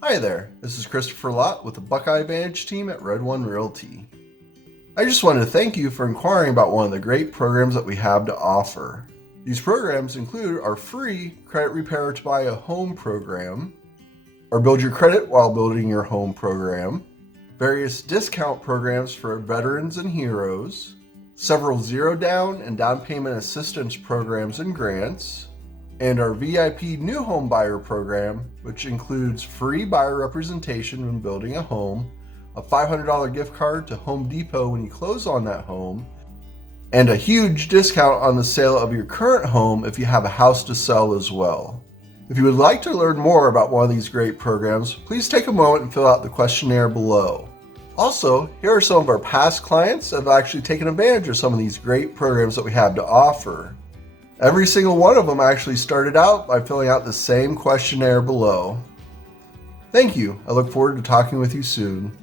Hi there, this is Christopher Lotte with the Buckeye Advantage team at Red One Realty. I just wanted to thank you for inquiring about one of the great programs that we have to offer. These programs include our free Credit Repair to Buy a Home program, our Build Your Credit While Building Your Home program, various discount programs for veterans and heroes, several zero down and down payment assistance programs and grants, and our VIP new home buyer program, which includes free buyer representation when building a home, a $500 gift card to Home Depot when you close on that home, and a huge discount on the sale of your current home if you have a house to sell as well. If you would like to learn more about one of these great programs, please take a moment and fill out the questionnaire below. Also, here are some of our past clients that have actually taken advantage of some of these great programs that we have to offer. Every single one of them actually started out by filling out the same questionnaire below. Thank you. I look forward to talking with you soon.